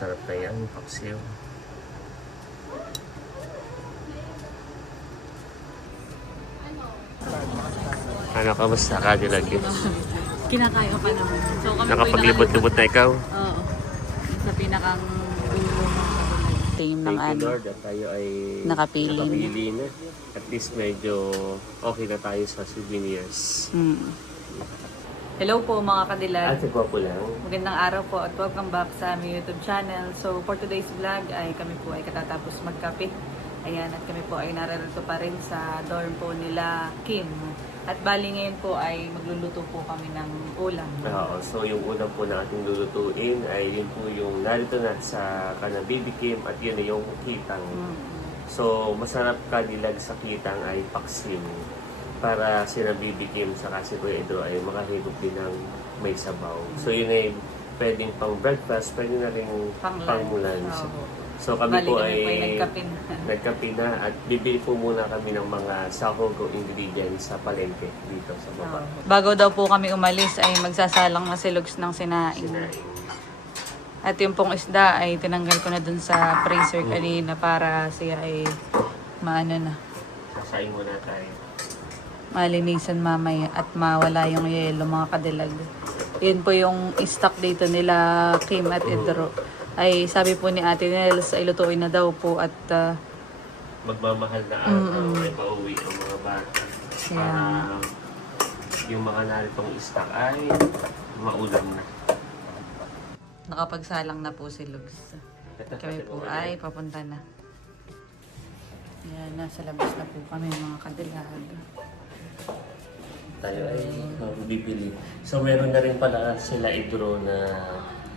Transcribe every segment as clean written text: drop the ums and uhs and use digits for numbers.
Masarap na yan, paksiw. Ano, kamusta ka, Dilag? Kinakaya pa naman. So, kami Nakapaglibot-libot na ikaw? Oo. Sa pinakang dulo ng team ng Thank you, ano. Lord, at tayo ay Nakapili na. At least medyo okay na tayo sa souvenirs. Hello po mga kadilag. At sigwa po lang. Magandang araw po at welcome back sa aming YouTube channel. So for today's vlog ay kami po ay katatapos magkape. Ayan, at kami po ay nararito pa rin sa dorm po nila Kim. At bali ngayon po ay magluluto po kami ng ulam. Oo, so yung ulam po na ating lulutuin ay yun po yung narito na sa kana Baby Kim at yun na yung kitang. So masarap kadilag sa kitang ay paksim. Para sila Baby Kim sa si Kuya Edro ay makahigop din ng may sabaw. So yun ay pwedeng pang breakfast, pwede na rin pang lunch. So kami po ay nagkape na at bibili po muna kami ng mga sahog ingredients sa palengke dito sa baba. Bago daw po kami umalis ay magsasalang na si Lugs ng sinaing. At yung pong isda ay tinanggal ko na dun sa freezer kanina para siya ay maano na. Sasaing muna tayo. Malinisan mamaya at mawala yung yelo mga kadilag. Yun po yung stock dito nila Kim at Edro. Ay sabi po ni Ate Nels ay lutuin na daw po at Magmamahal na araw ay pauwi ang mga bata. Para yung mga naritong stock ay maulam na. nakapagsalang na po si Lugs. Kami po ay papunta na. Yan, nasa labas na po kami mga kadilag. Tayo ay bibili. So meron na rin pala sila Idro na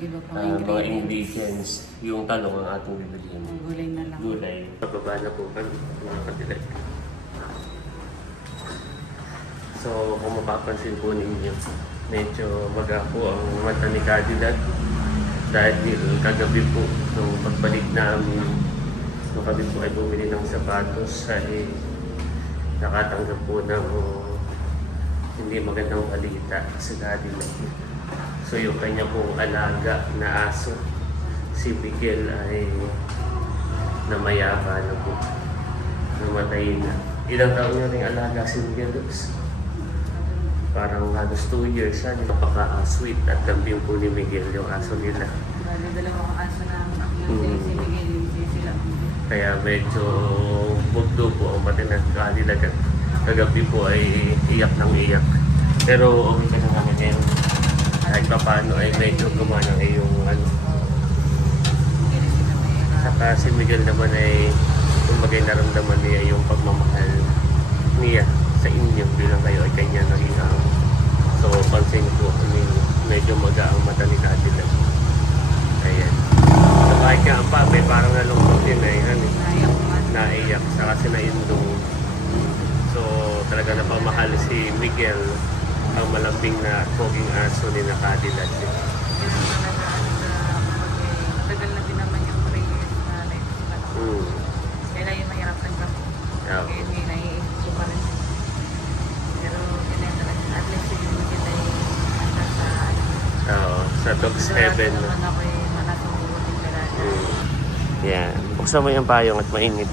Iba pang mga ingredients. Yung talong ang ating bibilihin. Gulay na lang. Gulay. Pababa na po kami mga kadilag. So kung mapapansin po ninyo, medyo magapo ang mata ni Cadillac dahil kagabi po nung pagbalik namin nung kami po ay bumili ng sapatos ay nakatanggap po ng hindi magandang balita sa Cadillac. So yung kanya pong alaga na aso, si Miguel ay namayapa na po. Namatay na. Ilang taon na rin alaga si Miguel? Parang halos 2 years. Napaka-sweet at lambing po ni Miguel yung aso nila. Bali, dalawang aso na yung si Miguel, yung sila. Kaya medyo bugdo po ang mata ng Cadillac. Kagabi po ay iyak ng iyak. Pero okay ka na kami ngayon. Kahit pa paano ay medyo gumana ay yung ano. Saka si Miguel naman ay kumagay naramdaman niya yung pagmamahal niya sa inyo bilang kayo ay kanya naging amo. So pansin po kami medyo maga ang mata ni Cadillac. Ayan. So kahit nga ang pape parang nalungkot din ay naiyak sa kasi naindong. So talaga napamahal si Miguel ang malambing na poging aso ni na Cadillac. Tagal na din naman yung prayers na life. Kaya yung mahirap tanggap. Kaya hindi naiisip ko pa rin. Pero yun talaga. At least yung Miguel ay nasa sa sa Dog's Heaven. naman ako ay manatulog yung talaga. Yan. Buksan mo yung payong at mainit.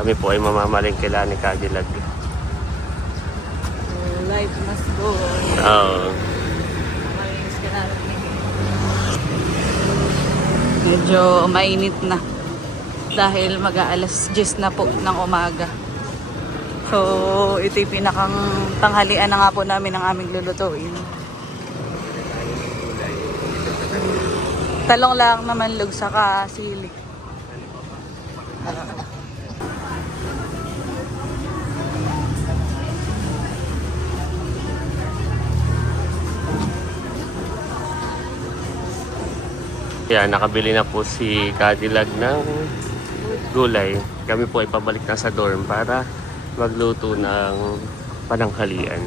Kami po ay mamamaling kila ni Cadillac. Life must go. Malinis ka na rin. Medyo mainit na. Dahil mag-aalas 10 na po ng umaga. So, ito yung pinakang tanghalian na nga po namin ang aming lulutuin. Talong lang naman lug saka sili. Yan, nakabili na po si Cadillac ng gulay. Kami po ay pabalik na sa dorm para magluto ng pananghalian.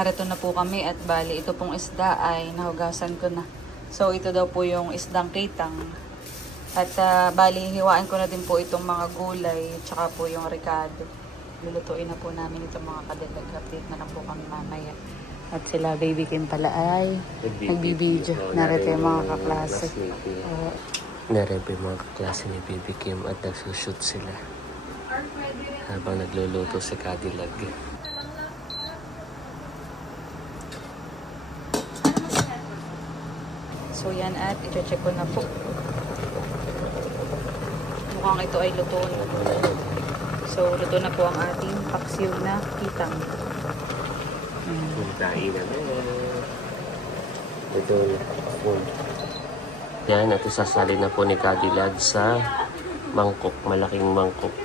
Narito na po kami at bali ito pong isda ay nahugasan ko na. So ito daw po yung isdang kitang. At bali hiwain ko na din po itong mga gulay tsaka po yung ricado. Lulutuin na po namin itong mga kadilag. Update na lang po kami mamaya. At sila Baby Kim pala ay nagbibideo. Narito yung mga kaklase. Narito yung mga kaklase ni Baby Kim at nagsushoot sila. Habang nagluluto si Cadillac. So yan at i-check ko na po. Mukhang ito ay luto na. So luto na po ang ating paksiw na kitang. Puntain na na. Ito na. Yan at isasali na po ni Cadillac sa mangkok. Malaking mangkok.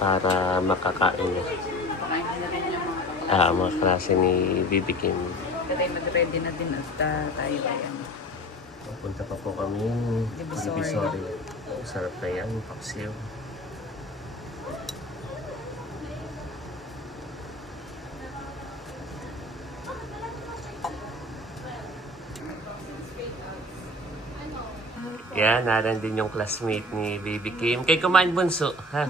Para makakain na. Pakain na rin yung mga Mga klase ni Baby Kim. Tatay mag-ready na din at tayo ayan. Punta pa po kami Divisoria. Sarap na yan, paksiw. Yan, naran din yung classmate ni Baby Kim. Kay kumain bunso, ha?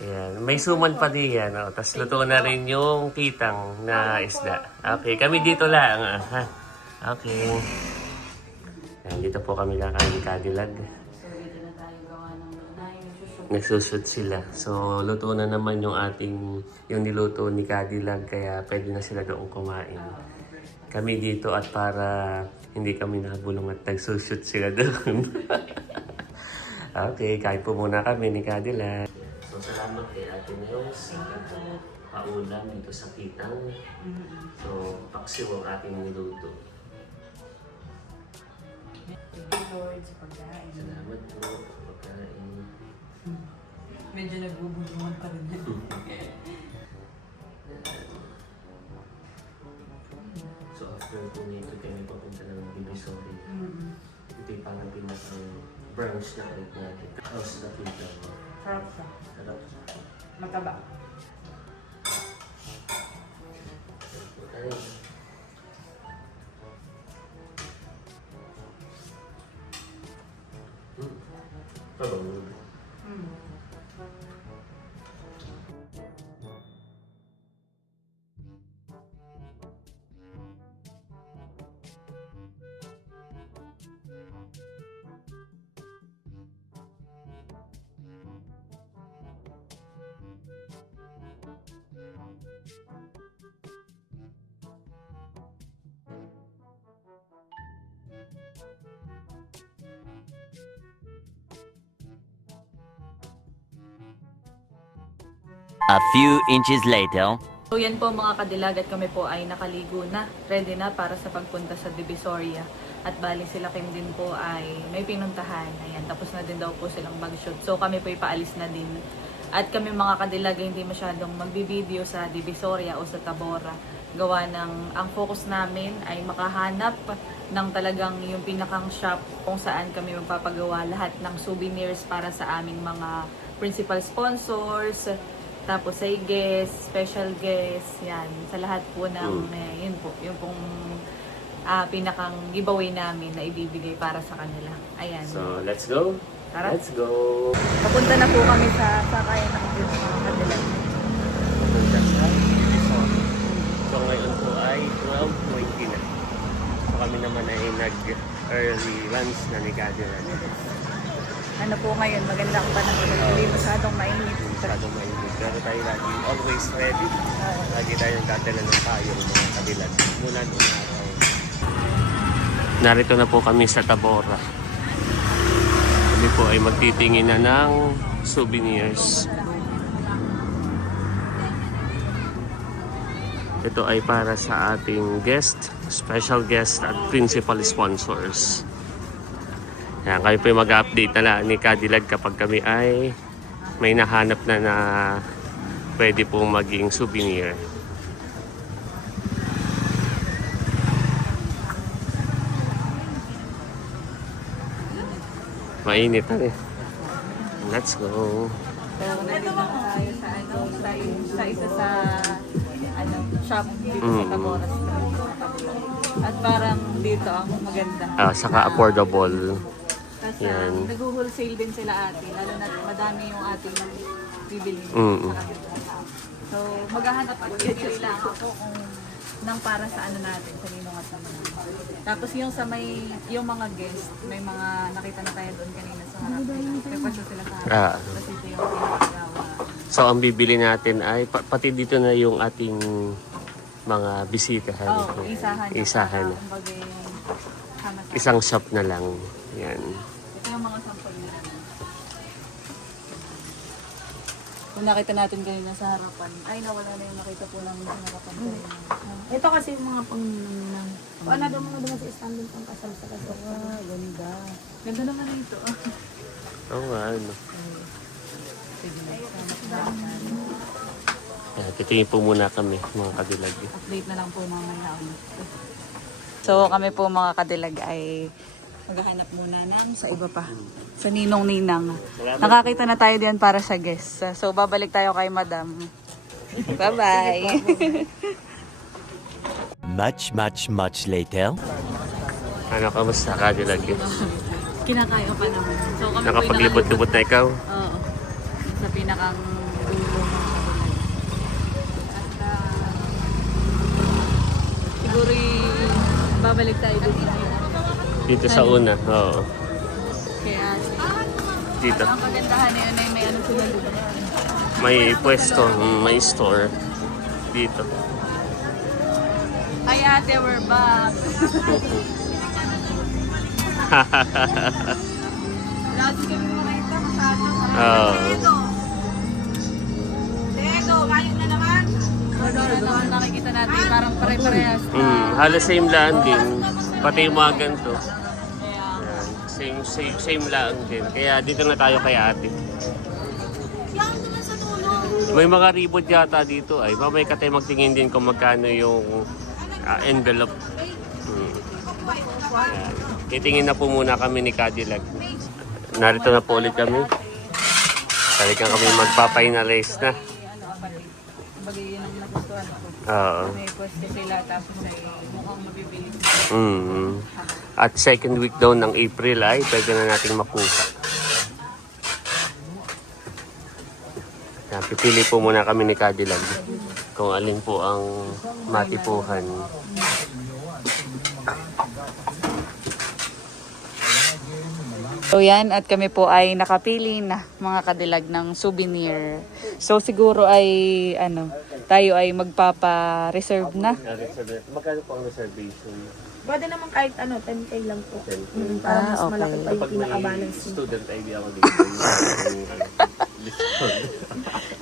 Yan, may suman pa din yan. Oh. Tapos luto na rin yung kitang na isda. Okay, kami dito lang, ha? Okay. Yan, dito po kami kakain ni Cadillac. So dito na tayo gawa ng Nagsushoot sila. So, luto na naman yung yung niluto ni Cadillac, kaya pwede na sila doon kumain. Kami dito at para hindi kami nabulong at nagsushoot sila doon. Okay, kain po muna kami ni Cadillac. So, salamat kay Ate Rose sa paulam dito sa kitang. So, paksiw ang ating niluto. Lord, sa pagkain. Salamat po sa pagkain. Medyo nagbubulungan pa rin yan. So after po nito kami papunta ng Divisoria. Ito yung parang pinaka-branch na ulit natin. How's the food lang? Sarap siya. Sarap. Mataba. Okay. Pabangon. A few inches later. So yan po mga kadilag at kami po ay nakaligo na. Ready na para sa pagpunta sa Divisoria. At bali sila Kim din po ay may pinuntahan. Ayan, tapos na din daw po silang mag-shoot. So kami po ipaalis na din. At kami mga kadilag hindi masyadong magbibideo sa Divisoria o sa Tabora. Gawa ng, ang focus namin ay makahanap ng talagang yung pinakang shop kung saan kami magpapagawa lahat ng souvenirs para sa aming mga principal sponsors. Tapos ay guest, special guest, yan. Sa lahat po ng, yun po, yung pong pinakang giveaway namin na ibibigay para sa kanila. Ayan. So, let's go. Tara. Let's go. Papunta na po kami sa sakayan ng mga kadilag. Papunta sa Divisoria. So, ngayon po ay 12:20 na. So, kami naman ay nag-early lunch na ni Cadillac. Ano po ngayon, magandang panahon. Hindi masyadong mainit. Masyadong mainit. Pero tayo lagi always ready. Lagi tayong dadala ng tayong mga Cadillac. Mula noong araw. Narito na po kami sa Tabora. Kami po ay magtitingin na ng souvenirs. Ito ay para sa ating guest, special guest at principal sponsors. Yan, kayo po mag-update na lang ni Cadillac kapag kami ay may nahanap na pwede pong maging souvenir. Mainit na rin. Let's go. So, nandito na tayo sa isa sa shop dito sa Taboras. At parang dito ang maganda. Saka affordable. Tapos Yan. nag-wholesale din sila ate, lalo na madami yung ating bibili Mm. sa kanila. So, maghahanap ako, bibili lang ako kung nang para sa ano natin, sa ninong at naman. Tapos yung sa may, yung mga guest, may mga nakita na tayo doon kanina sa harap. May pasyo sila sa harap. Tapos ito yung pinagawa. So ang bibili natin ay pati dito na yung ating mga bisitahan. Oh, isahan. Isahan. Kumbaga, sama-sama. Isang shop na lang. Yan. Ito yung mga sample nila. Kung nakita natin kanina sa harapan, ay nawala na yung nakita po namin sa harapan kanina. Ito kasi yung mga pang nang ano daw mga dumaan sa standing pang kasal sa kasal. Ah, ganda. Ganda naman ito. Oo nga, ano. Sige na. Yan, titingin po muna kami, mga kadilag. Update na lang po mamaya ulit. So kami po mga kadilag ay maghahanap muna ng sa iba pa. Sa ninong-ninang. Nakakita na tayo diyan para sa guest. So babalik tayo kay madam. Bye-bye. Much later. Ano, kamusta kadilag? Kinakaya pa naman. So kami po Nakapaglibot-libot na ikaw? Oo. Sa pinakang dulo ng kabilang. At siguro babalik tayo dito. Dito sa una, oo. Kaya Dito. ang kagandahan na yun ay may ano sila dito. May pwesto, may store. Dito. Ay ate, we're back. Lagi kami makita masyado. Oo. Ito, kayo na naman. Naman nakikita natin parang pare-parehas. Halos same lang din. Pati yung mga ganito. Kaya Same lang din. Kaya dito na tayo kay ate. May mga ribot yata dito ay. Mamay ka tayo magtingin din kung magkano yung envelope. Ayan. Titingin na po muna kami ni Cadillac. Narito na po ulit kami. Talagang kami magpa-finalize na. bagay yun ang nagustuhan ko. Oo. May pwesto sila tapos ay mukhang mabibili. At second week daw ng April ay pwede na natin makuha. Yan, pipili po muna kami ni Cadillac kung alin po ang matipuhan. So yan, at kami po ay nakapili na mga kadilag ng souvenir. So siguro ay tayo ay magpapa-reserve na. Magkano po ang reservation? Pwede naman kahit 10K lang po. 10K. Para mas okay. malaki pa yung Kapag may pinaka-balance. student ID ako dito,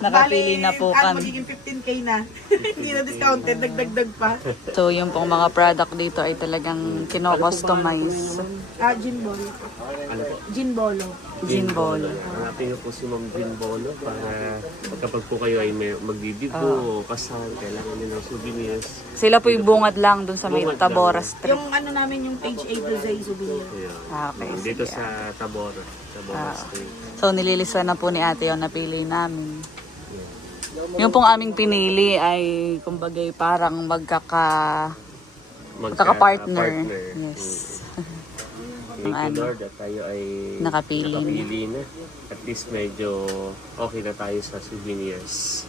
Nakapili na po kami. Magiging 15K na. Hindi na discounted, nagdagdag pa. So yung pong mga product dito ay talagang kino-customize. Gin bolo. Ano po? Gin bolo. Gin ball. Hanapin niyo po si Ma'am Gin Bolo para kapag po kayo ay may magbibigo o kasal, kailangan niyo ng souvenirs. Sila po yung bungad lang dun sa may Bungad Taboras Street. Yung namin yung page A to Z souvenir. Kaya, Okay, dito sige. sa Tabora Street. So nililista na po ni ate yung napili namin. Yung pong aming pinili ay kumbaga parang magkaka-partner. Yes. Thank you Lord at tayo ay Nakapili na. At least medyo okay na tayo sa souvenirs.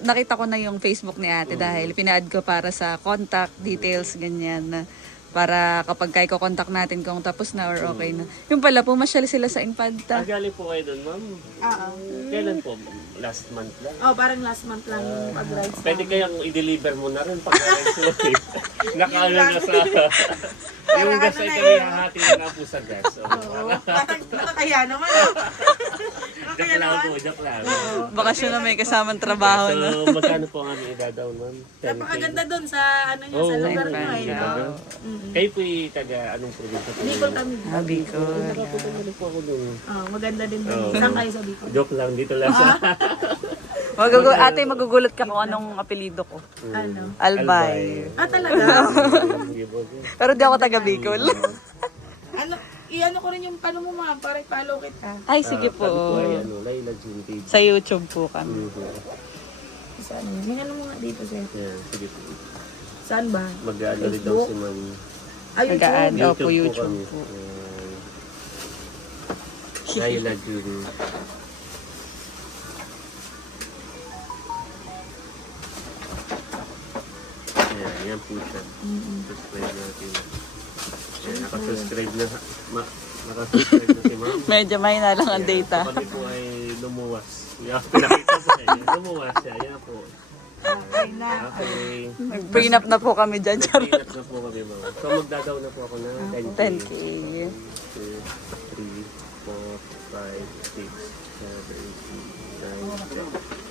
Nakita ko na yung Facebook ni ate dahil pina-add ko para sa contact details, ganyan. Para kapag kayo contact natin kung tapos na or okay na. Yung pala, pumasyal sila sa Infanta. Galing po kayo doon, ma'am. Kailan po? Last month lang? Parang last month lang yung pag-rides. Pwede kayang i-deliver mo na rin pag-rides mo. Nakaano na sa... yung gas ay kami hahati na nga po sa gas. Nakakaya naman. Joke lang po, joke lang. Bakasyon na may kasamang trabaho na. So, magkano po ang aming idadaw, ma'am? 10K. Napakaganda dun sa sa lugar nyo eh. No? Kayo po taga anong probinsya po? Bicol kami. Bicol. Nakapunta po ako doon. Maganda din dun. Saan kayo sa Bicol? Joke lang, dito lang sa... Ate, magugulat ka kung anong apelido ko. Ano? Albay. Talaga? Pero di ako taga Bicol. Iano ko rin yung mo mga para i-follow kita. Ay, sige po. Sabi po ay Layla Jean Page. Sa YouTube po kami. Kasi sa ano. May ano mo nga dito, sir. Yan, sige po. Saan ba? Mag-ano rin daw Facebook? si Ma'am. Ay, Mag-add. YouTube. Opo, YouTube kami. po. Laila June. Yan po siya. Subscribe natin. Yan, nakasubscribe na. Nakasubscribe na si Ma'am. Medyo may na lang ang Yan, data. so kami po ay lumuwas. Yan, pinakita sa inyo. Lumuwas siya. Yan po. Okay na. Okay. Nag-prenup na po kami dyan, charot. Nag-prenup na po kami, Ma'am. So magdadaw na po ako ng 10K. 10K. 2, 3, 4, 5, 6, 7, 8, 9, 10.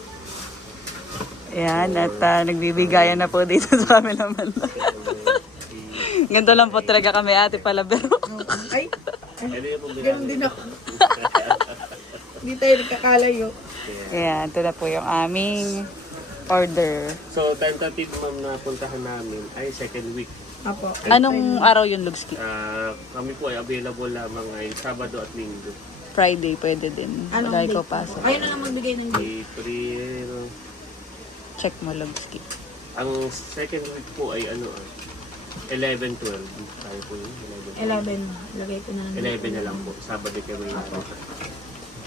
Ayan, at nagbibigayan na po dito sa kami naman. Ganito lang po talaga kami, ate Palabero. Ay, Ano yung po ganun din ako. Hindi tayo nagkakalayo. Ayan, ito na po yung aming order. So, tentative ma'am na puntahan namin ay second week. Apo. Anong araw yung Lugski? Kami po ay available lamang ay Sabado at Linggo. Friday, pwede din. Anong Wala date? ikaw pasok. Ayun na lang magbigay ng date. April. Check mo, Lugski. Ang second week po ay 11, 12. Tayo po yun, 11. 11. Lagay ko na lang. 11 na lang po. Sabado kami na po.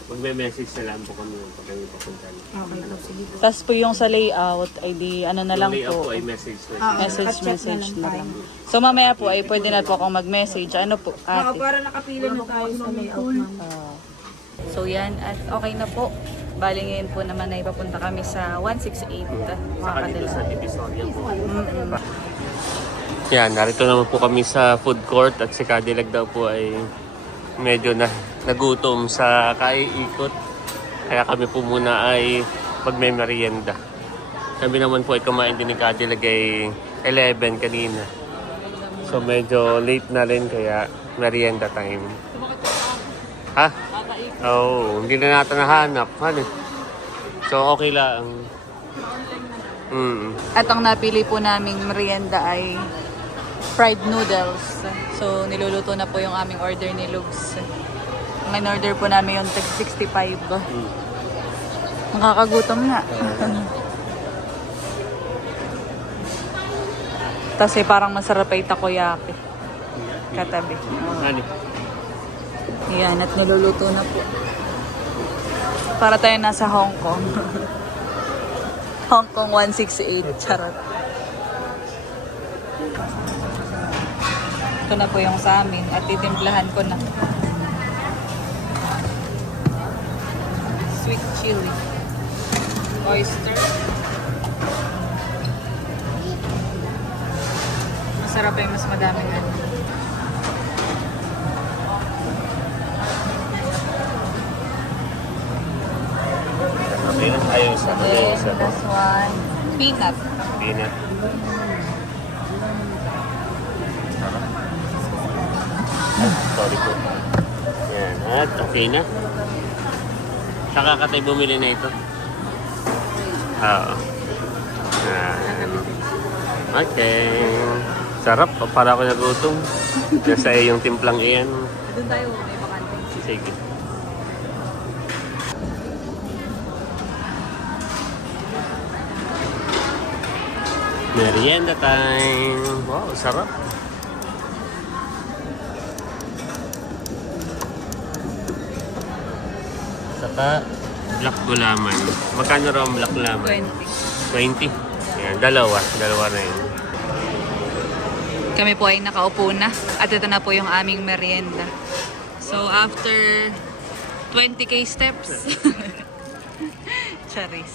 Magme-message na lang po kami pag kami papunta. Okay po, sige po. Tapos po yung sa layout, ay di ano na lang Yung layout po. po ay message na. Message na lang. So mamaya po ay pwede na po akong mag-message. Ano po, Oo, ate? para nakapila na tayo sa layout, ma'am. So yan, at okay na po. Bali ngayon po naman ay papunta kami sa 168 mga Saka dito sa kadila. Divisoria po. Yan, narito naman po kami sa food court at si Cadillac daw po ay medyo nagutom sa kaiikot. Kaya kami po muna ay magme-merienda. Kami naman po ay kumain din ni Cadillac ay 11 kanina. So medyo late na rin kaya merienda time. Ha? Oo, hindi na natin nahanap. Ano? So okay lang. At ang napili po naming merienda ay fried noodles. So niluluto na po yung aming order ni Lugs. Ang in-order po namin yung tag 65. Nakakagutom na. Tapos parang masarap ay takoyaki. Katabi. Ano? Yan, at niluluto na po. Para tayo nasa Hong Kong. Hong Kong 168. Charot. Ito na po yung sa amin. At titimplahan ko na. Sweet chili. Oyster. Masarap yung mas madaming ano. Okay na tayo sa Then, isa po. this one, peanut. Peanut. Sorry po. Yan. At okay na. Saka ka tayo bumili na ito. Oo. Okay. Sarap. Para ako nagutom. Nasa yung timplang iyan. Doon tayo, may bakante. Sige. Merienda time. Wow, sarap. Saka black gulaman. Magkano raw ang black gulaman? 20. 20. Yan, dalawa. Dalawa na yun. Kami po ay nakaupo na. At ito na po yung aming merienda. So, after 20k steps. Charis.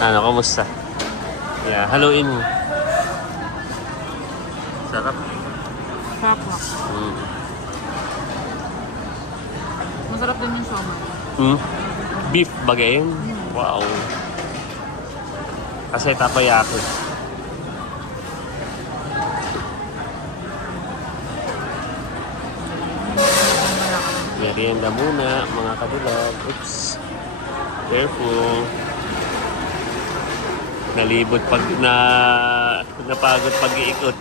Ano, kamusta? Yeah, haluin mo. Sarap. Sarap na. Mm. Masarap din yung siomai. Mm. Beef bagayin? Wow. Kasi tapayaki. Merienda muna, mga kadulag. Oops. Careful. Nalibot pag napagod pag-iikot.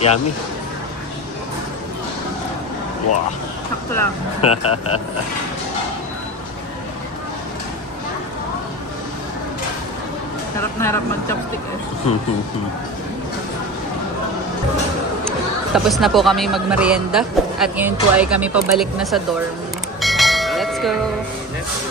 Yummy. Wow. Sakto lang. Harap na harap mag-chopstick eh. Tapos na po kami magmerienda at ngayon po ay kami pabalik na sa dorm. Let's go! Let's go.